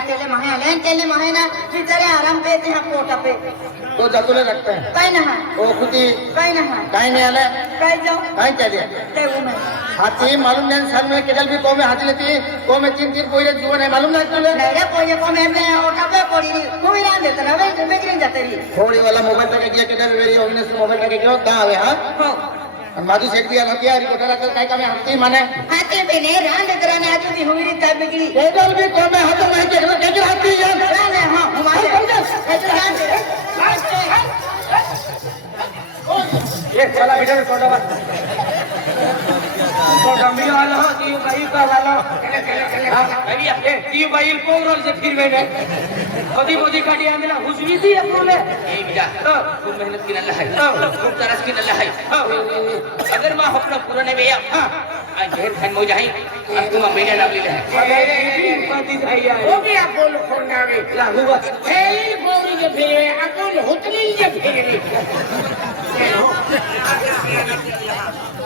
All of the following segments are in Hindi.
तेले महे आले तेले महे ना बिचारे आराम पे ते हाँ पोटा पे तो जातुले रखता है काय ना ओ खुदी काय ना काय नहीं आले काय जाओ क्या दिया ते वो में हाथी मालूम नहीं साल में केडल भी को में हाथी लेती को में तीन तीन कोई जीवन है मालूम नहीं तुले नहीं रे कोई को में में ओटा पे पड़ी री कोई ना देता ना वे में गिरन जाते री थोड़ी वाला मोबाइल तक गया वेरी होने से मोबाइल तक गया कहाँ है हाँ हो और माधु सेठ भी आना दिया कोठा कर काय का में हाथी माने हाथे पे ने रान दे कराने आज भी हुई री तब बिगड़ी केडल भी को में हाथ में के के हाथी यार रान है हां हमारे ऐसे रान दे ये चला बेटा छोटा बात मी हो ती का अरे ये ती बाई को फिर गए कधी मोदी काटी आम्हाला हुजवी ती आपले ए बिजा खूप मेहनत केलेला आहे खूप त्रास केलेला आहे अगर मग आपलं पूर्ण नाही आणि घेर खान मौज आहे आणि तुम्हाला महिन्या लावलेले आहे वो भी आप बोलो फ़ोन नावे लागू बस फेरी बोरी के फेरे अकल होतली के फेरे।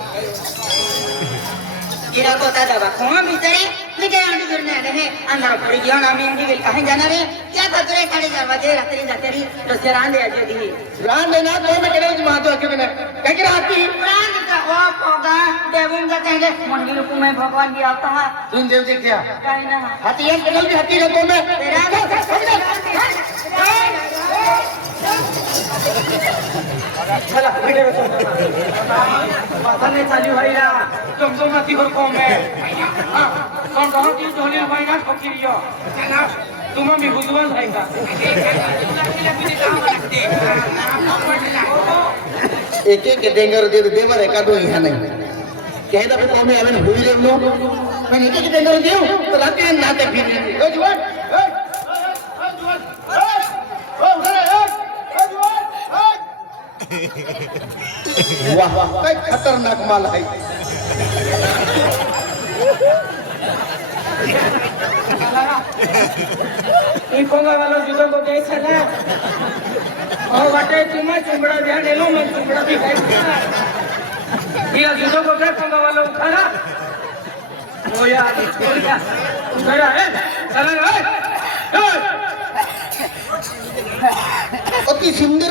गिरा को ता दबा कौन बिचारे लेकिन आंटी जोड़ने आने हैं अंदर पड़ी गया ना मैं इंडी कहीं जाना रे। क्या था तुरे खाड़ी जावा दे रात्रि जाते री तो से दे आज दी रान देना को में केडल माधु के में काय के हाथी रान का ओ पोगा देवुन का कहले मंदिर को मैं भगवान भी आता है। सुन देव जी क्या? हाथी यार केडल भी हाथी को में। तेरा चला बेटे माथा ने चालू भाई ना तुम तो मती हो कौन है कौन कहो ती ढोली भाई ना फकीरियो तुम भी बुझवन एक एक डेंगर दे देवर है का दो यहाँ नहीं कहता भी कौन में आवे हुई रे लो मैं एक एक डेंगर देऊ तो रात में नाते फिर ओ जुआन वाह काय खतरनाक माल है। ई कोंगा वाला जुदो को दे चला ओ वाटे तुम्हें चुमड़ा दे ले लो मैं चुमड़ा भी खाई ये जुदो को क्या कोंगा वाला उठारा ओ यार ओ यार उठारा है चला ए अति सुंदर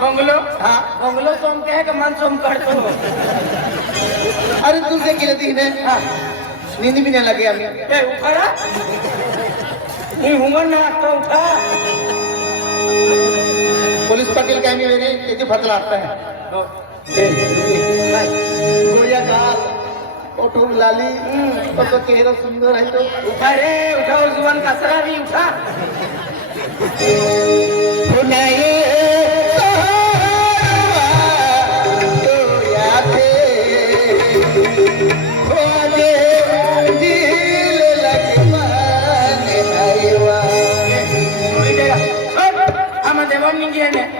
बंगला? के है। बंगलो हाँ तो हम कहे कि मन सोम कर तो अरे तुझे केलं तिने नींद भी नहीं लगे हमें। ए उठारा ये हुमन ना तो उठा। पुलिस पाटील काय मी वेगळी त्याची फतला आता है। गोया काल ओठो लाली तो चेहरा सुंदर है तो। उठा रे उठा और ज़ुबान कसरा भी उठा। सुनाए Nigeria.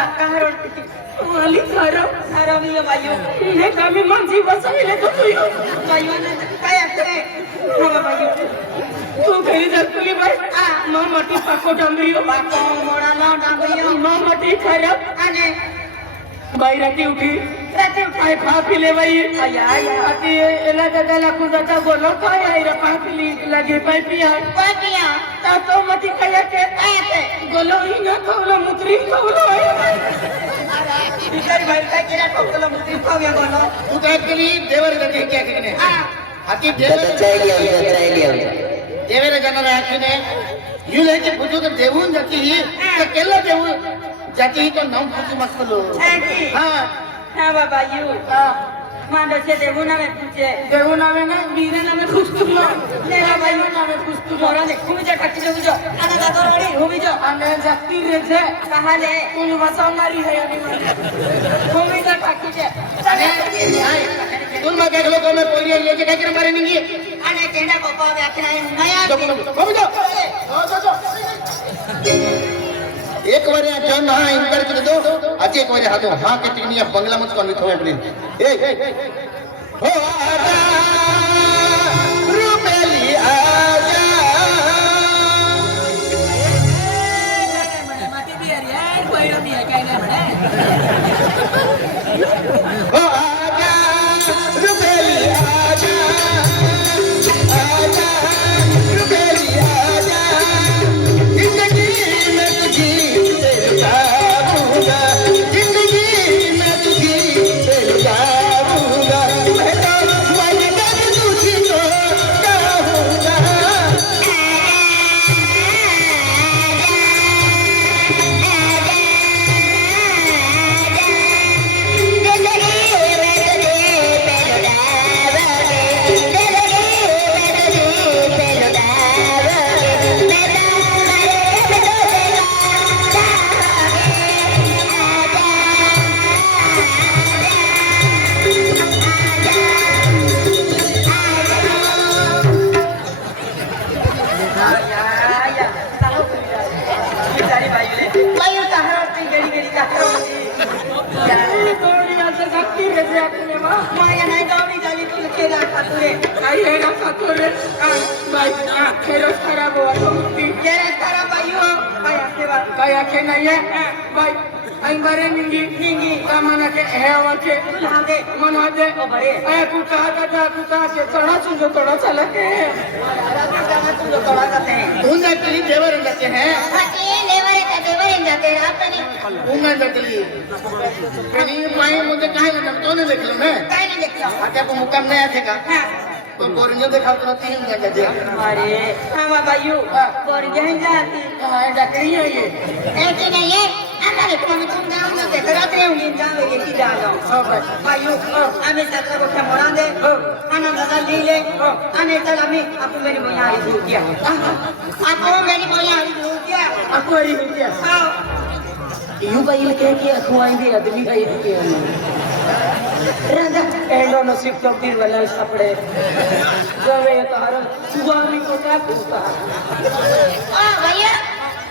Ali sarap, sarap niya kayo. Hindi kami magsiwa sa ila tutuyo. Kayo na kaya tre. Mga kayo. Tu kayo sa kuli ba? Ah, mama ti pako damriyo. Pako mora na damriyo. Mama ti sarap. Ane. बाई राती उठी काय पा पिले बाई आती एला दादाला कुणाचा बोलो काय आहे रे पा पिली लागे पाय पिया पाय पिया ता तो मती काय के काय ते गोलो ही ना खवलो मुत्री खवलो बिचारी बाई काय केला टोकलं मुत्री खाऊया बोलो तू काय केली देवर जाते क्या केली हा। हाती देवर देवेला जाणार हातीने यू लेके पूजू तर देऊन जाती ही तर केलं યજમાન છે દેવું નામે પૂછે દેવું નામે ના બીરે નામે પૂછતું લો ને ભાઈ નામે પૂછતું મોરા ને ખૂબ જે કટી જવું જો અને દાદો વાળી હોવી જો અને જતી રે છે કહાલે તું મસો મારી હે અને હોવી તો પાકી છે તું મગે લોકો મે પોરી લેકે ડાકર મારે નિંગી અને કેડા પપ્પા વ્યાખ્યા હે નયા તો બોલો બોલો જો જો એક વાર આ જન હા ઇનકાર કરી દો આજે એક વાર હાથો હા કે ટીની બંગલા મત કોની થવા પડી એ હો રૂપેલી આજા. માટી બિયારી આ કોઈ રમી કાઈ ના મળે. दादा कुटा के चढ़ा चुंजो तोड़ा चला के रात का तू जो तोड़ा जाते हैं। ऊन जाती देवर जाते हैं। हटे लेवरे का देवरे जाते रात नहीं ऊन जाती कहीं पाए मुझे कहे ना तो नहीं काय का तो बोरिंग देखा तो तीन घंटे दे अरे हाँ बाबा यू। बोर जाती हाँ डकरी है ये। ऐसे नहीं है। અમે સાતલા કોઠા મોરાંદે આના દાદા જી લે અને તલ અમે આપો મેરી મોયા આવી રૂપિયા આપો મેરી મોયા આવી રૂપિયા આપો આવી રૂપિયા હા યુ ભાઈ કહે કે અખવાઈ અદલી ગઈ રૂપિયા રાજા એનો નસીબ તો પીર વલલ સપડે જવે તારો સુગામી કોટા કુતા આ ભૈયા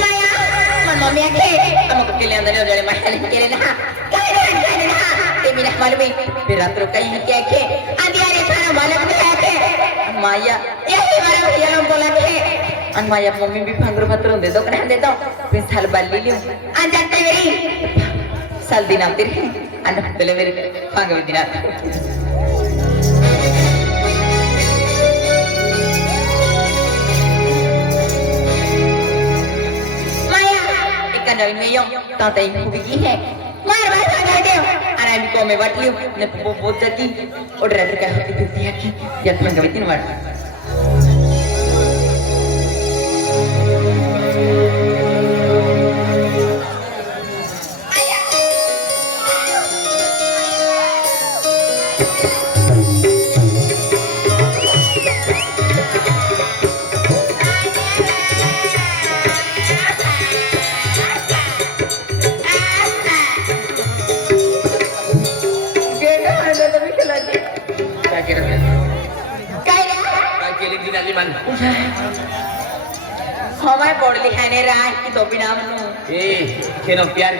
Maya, mamma mia che, mamma che le andare a mangiare le macchine, मालूम फिर रात्र कई के के अधियारी सारा मालूम के के माया, यही मारा भैया लोग बोला के अन माया मम्मी भी फंगर फतर दे दो कहाँ दे दो। फिर साल बल्ली लियो आ जाते मेरी। साल दिन आते रे अन पहले मेरे फंगर दिन आते में यो। तो की ಆರಾಮ್ ಕೊಮ್ಮೆ ಬಟ್ಲಿ ಒಡ್ರೆ ಅದಕ್ಕೆ ಹಾಕಿದ್ದು ಹಾಕಿ ಎತ್ಕೊಂಡ್ತೀನಿ ಮಾಡಿ खेनो प्यार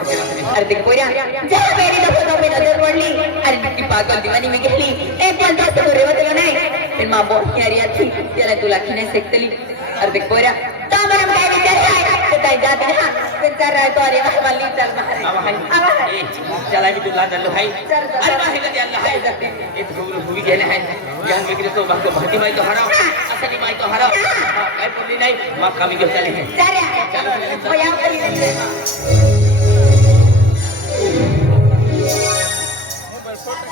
अरे ते कोऱ्या ज्या मेरी नको तो मी नज़र पडली अरे ती पागल दिवानी मी गेली एक पण तास तो रेवतला नाही पण मा बोल यारी आती त्याला तुला खिने सेकतली अरे ते कोऱ्या ता मला काय विचार आहे ते काय जात ना विचार आहे तो अरे वाली चल ए चला मी तुला दल्लो हाय चल, चल. अरे बाहेर द्यायला हाय एक ठेवलं भूमी गेले हाय ज्ञान वगैरे तो भाग्य भाती माहिती तो हराव असं नाही तो हराव काय पडली नाही मग कमी घेऊन चालले हे साऱ्या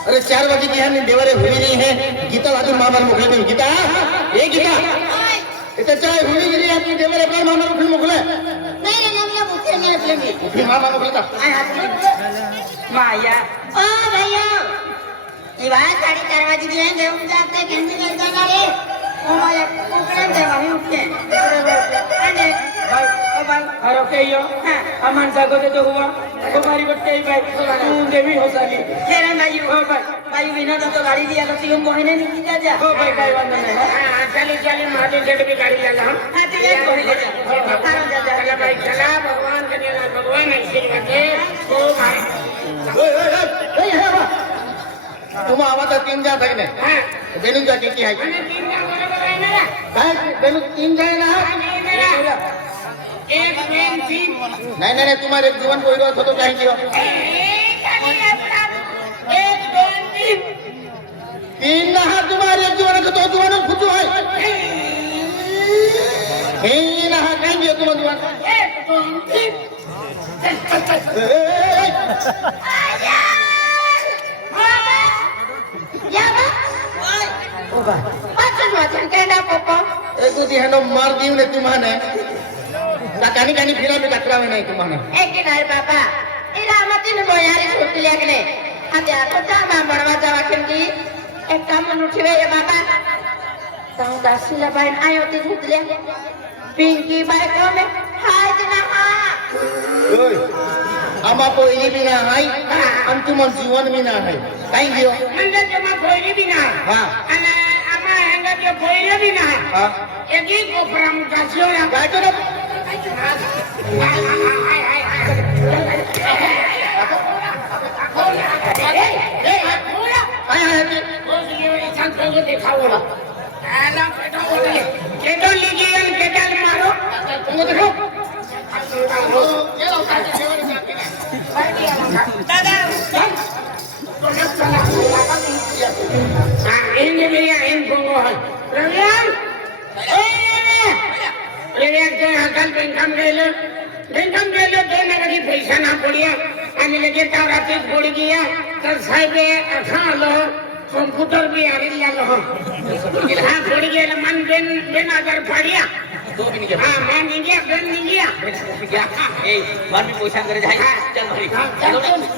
અને ચાર વાગે બિહારની દેવરે હુઈ રહી હે. ગીતા વાતો મામાર મોકલે તો ગીતા? એ ગીતા? એટલે ચાય હુઈ રહી આપની દેવરે પર મામાર મોકલે મોકલે. નહીં નહીં અમને મોકલે મેં પ્રેમી મોકલે મામાર મોકલે તો આ હાથ માયા. ઓ ભાઈઓ. એ વાત સાડી ચાર વાગે બિહાર દેવું જાતે કેન્સલ કરી દેવા तो तो बट्टे ही भाई तू देवी हो साली हो भाई बिना तो गाड़ी दिया तो तीन महीने नहीं जा जा हो। भाई काय वांदा नाही चाली चाली महादेव सेठ भी गाड़ी लाला हम हाँ? एक महीने जा हाँ जा जा चला भाई चला भगवान कन्या भगवान आशीर्वाद दे ओ भाई ओए ओए ओए ए बा तुम आवाज़ तीन जा तक ने बेनु जा की है પેલું ટીમ જાય ના નહીં નહીં તમારે જીવન કોઈ રહ્યો તો કઈ ગયો તીન ના હાથ તમારે એક જીવન તો જીવન ખૂટું હોય તીન ના હાથ કઈ ગયો તમારું જીવન Oh, God. ना हा कहेंगे तुम जीवन एक दोन तीन ए, ए, ए, या बा ओ बा वाचन वाचन केडा पप्पा ए तू दिहनो मार दियो ने तुम्हाने ना कानी कानी फिरा में टकरा में नहीं तुम्हाने एक नाही बाबा इला मतीन मोयारी सुटली लागले आता आता जा मा बडवा जावा की एक काम उठवे ये बाबा ताऊ दासीला बाई आयो ती सुटले पिंकी बाई कोमे हाय जना हा ओय आमा पहिली भी ना है हम तुम जीवन भी ना है कहीं गयो अंदर जमा कोई भी ना हाँ અને કે કોઈને બી ના હા એક એક કોપરા મુકા છે ને ગાજો ને દાદા ini dia infungohon. Lagian, eh, lagian dia akan bengkam gelo, bengkam gelo dia nak lagi पैसा ना पड़िया, अने लगे तारातीस पड़ गया, तर साहेब अठा लो, कंप्यूटर भी आ रही लो, हाँ पड़ गया मन बेन बेन अगर पड़िया, हाँ मैं नहीं गया बेन नहीं गया, हाँ, ए, बार में पैसा कर जाएगा, चल भाई, चलो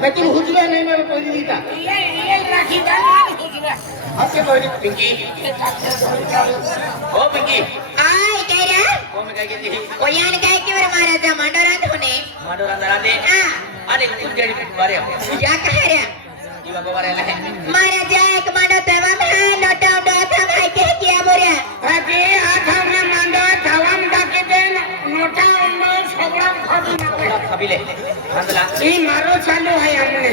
बैतुल हुजरा नहीं मैं पहली जीता ये ये राखी का हुजरा हसे पहली पिंकी। ओ पिंकी। आई कह रहा कौन कह के जी ओ यान कह के वर हाँ। मारा था मांडोरांद होने। मांडोरांद रांदे हाँ। अरे कुछ जड़ी बारे या कह रहा ये बाबा बारे ले मारा जा एक मांडो तो तवा तो में नोटा उठा था भाई कह किया बोरे। अरे आथा में मांडो थावम डाके दे नोटा उन्नो छोकरा खबी ना खबी ले। મારો ચાલો હે અમને.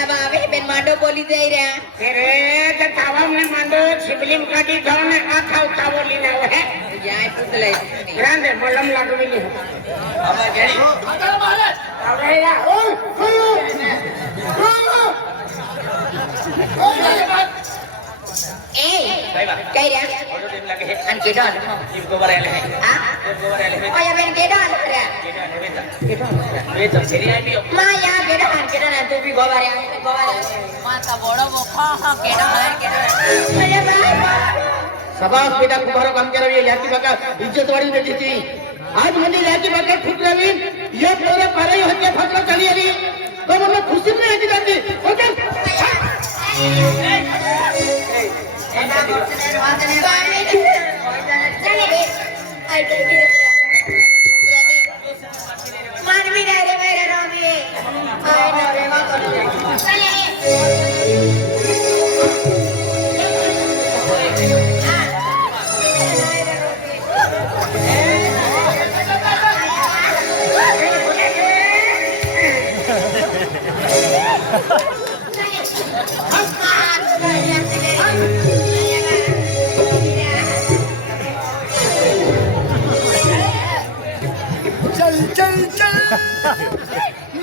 આવા. આવે બેન માંડો બોલી જઈ રહ્યા. અરે માંડો શિવલિંગ કાઢી દો ને આ ખાવ કઈ રહ્યા. लगे हे आणि केडॉल जीव गोबरायला हे भी गोबराय गोबराय माँ ता बड़ो मोखा हा केडॉल केडॉल ओया बाय सभा पेटा कुभार काम करावी याची बघा इज़्ज़त वाढी आज म्हणजे याची बघा खूप नवीन एक मोरे पाराई होते तो म्हणलं खुशी नाही याची जाती ओके I can do चल चल चल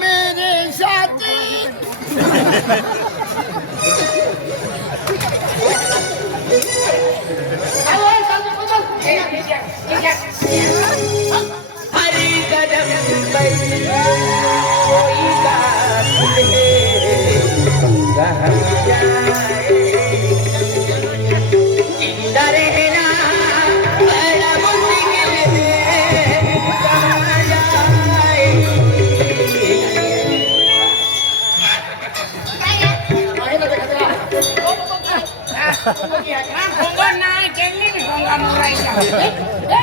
मेरे साथी हरी कदम पर कोई काफिल நான்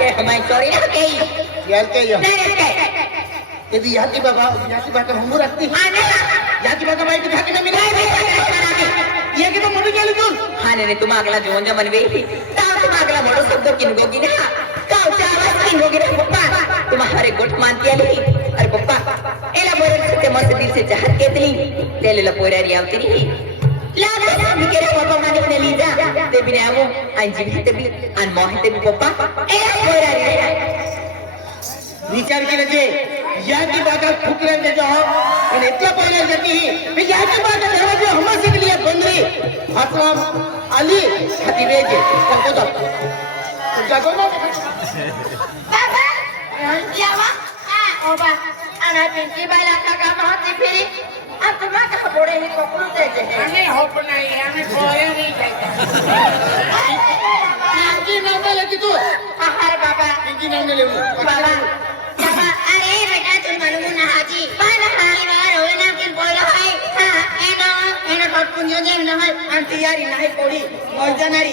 के हमारी चोरी ना कही। यार के यो नहीं नहीं यदि याकी बाबा याकी बाका हमू रखती आने याकी बाका बाई की धाकी ना मिला ये की तो मुझे क्या लिखूं हा नाही तुम आगला जेवण जेवण वेळी ताव तुम आगला मोडो शब्द किनगोगी ना। कावच्या आवाज़ किनगोगी ना पप्पा। तुम हरे गोठ मानती आली अरे पप्पा एला बोरे ते मस्त दिल से चाहत केतली। तेलेला पोरारी आवती नी लागा मी केरे पप्पा माने ने लीजा ते बिने आवो अंजी भी ते भी अन मोह ते भी पप्पा एला पोरारी विचार केले जे याकी बाका ठुकऱ्यांचे जो आणि इतल्या पहिल्या जाती मी याकी बाका दरवाजे हमा शिकली बंदरी फातवा आली हाती वेगे करतो जातो जातो ना बाबा यावा आ ओबा ana pinti baila kaka mahati phiri a आत्माक बोडे ही कोकणू जायचे आणि होप नाही आम्ही गोळे नाही जायचं की नाव मेले की तू आहार बाबा की नाव मेले बाबा बाबा अरे बेटा तू मालूम ना हाजी पण हाय वार होय ना की बोल हाय एनो एनो कोकणू जेम ना हाय आणि तयारी नाही पोडी मोजनारी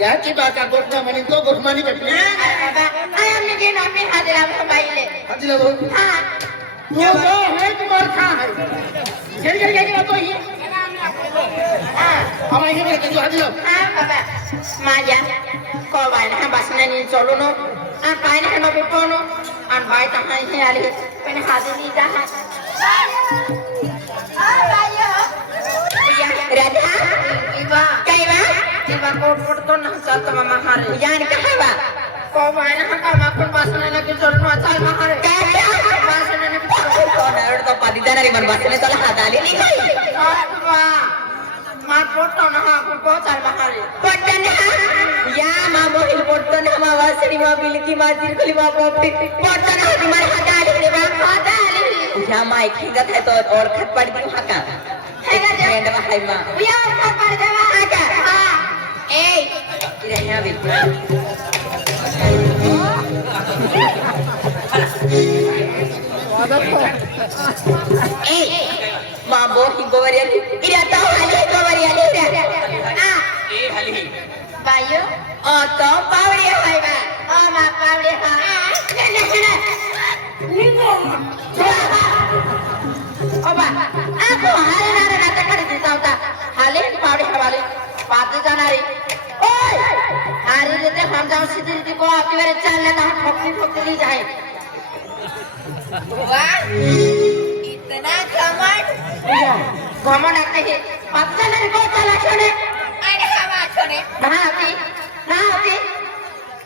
याची बाका गोष्ट म्हणे तो गोष्मानी भेटली. हाजीला भाऊ तू तो है. तू और खा खेल खेल खेल तो ही हम आएंगे मेरे तुझे हाजीला हाँ बाबा. माझ्या कोवाल हा बसण्याने चलू नो. काय नाही मग पोनो आणि बाय तहा आले पण हाजी जा राधा. काय वा? इवा कोट कोट तो ना चलता मामा हारे जान कहाँ बा। को वाला हम का माखन बसने लगे चलो अच्छा मारे क्या बसने लगे तो नरड तो पदी जाणारी मन बसने चला हात आली नाही काय मा पोटतो ना हा पोचाल महारे। पटन या मा मोहिल पोटतो ना मा वासडी मा बिलती मा तिरकली मा पोपटी ना ती मार हात आली रे बा हात आली या मा खिंगत है तो और खत पडती हाका हैगा जेंड मा हाय मा। या और खत पड देवा हाँ અહીંયા વિજ્ઞાન બાબો ગોવરિયાલી ઇરા તો હાલી ગોવરિયાલી ઇરા આ એ હાલી ભાઈઓ ઓ તો પાવડી હોય માં ઓ માં પાવડી હોય નિગો ઓબા આ તો હાલે નારે નાટક કરી દીધા હતા હાલે પાવડી હવાલે પાદ જાનારી हारी देते हम जाओ सीधी सीधी को आपकी मेरे चल लेता हूं ठोकती ठोकती ली जाए वाह इतना घमंड घमंड आते ही पत्ता नहीं को चला छोड़े अरे हवा छोड़े नहाती नहाती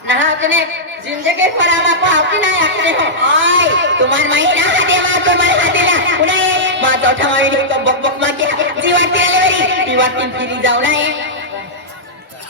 नहाती ने जिंदगी पर आमा को आपकी नाही आखरे हो आय तुम्हार माही ना हाते मा तुम्हार हाते ना पुणे मा चौथा मावी तो बक बक मा के जीवात तिरले वरी जीवात तीन फिरी जाऊ ना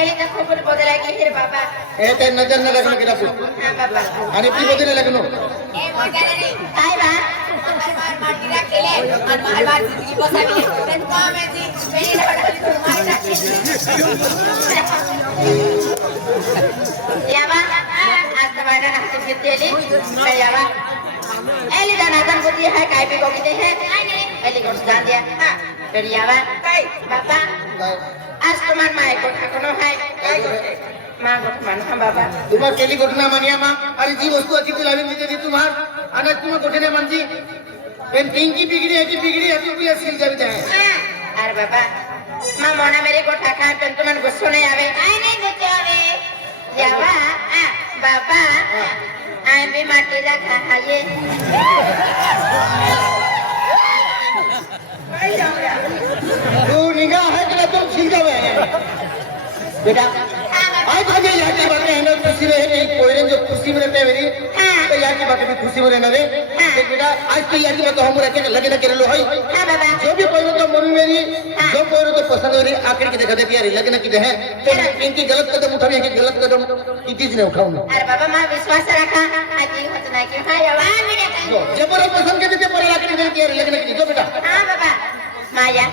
पहिल्यांदा खोपट बोलायला लागले हे बाबा हे ते नजरनं लग्न केलं तू हा बाबा आणि ती बघितलं लग्न ए मोठ्याला नाही काय बा बार बार मांडीला केले आणि बार बार ज़िंदगी बसावी पण का माझी मेली लढाली तू मारणार यावा आज तुम्हाला हाती घेतलेली काय यावा एली दाना गणपती है काय बी बघितले है एली गोष्ट जाण द्या हा तर यावा काय बाबा आज तुम्हार माय को ठाकुनो है काय गोटे मां गोट मान हम बाबा तुम्हा केली घटना मानियामा अरे जी वस्तू अति तू लावून देते तुम्हार आणि तुम्हा कुठे नाही मानजी पण पिंकी बिगडी याची बिगडी याची तुला सील जावी आहे अरे बाबा मां मोना मेरे को ठाका पण तुमन गुस्सो नहीं आवे आय नहीं गुस्सो आवे यावा आ बाबा आय भी माटी ला खा खाये तू निघा बेटा आज आगे याची बातें है ना खुशी रहे नहीं कोई जो खुशी में रहते हैं मेरी। तो याची बातें भी खुशी में रहना रे। तो बेटा आज तो याची बातें हम रखे लगे ना करेलो है हाँ जो भी कोई तो मम्मी मेरी जो कोई तो पसंद मेरी आखिर की देखा देती यार लग्न की है। तो इनकी गलत कदम उठावी है गलत कदम कितीच नाही उठावणं अरे बाबा माँ विश्वास रखा। आजी होत नाही की हाय यावा मेरे जो जे बरं पसंत करते ते बरं आखिर करते यार लग्न की जो बेटा। हाँ बाबा। माया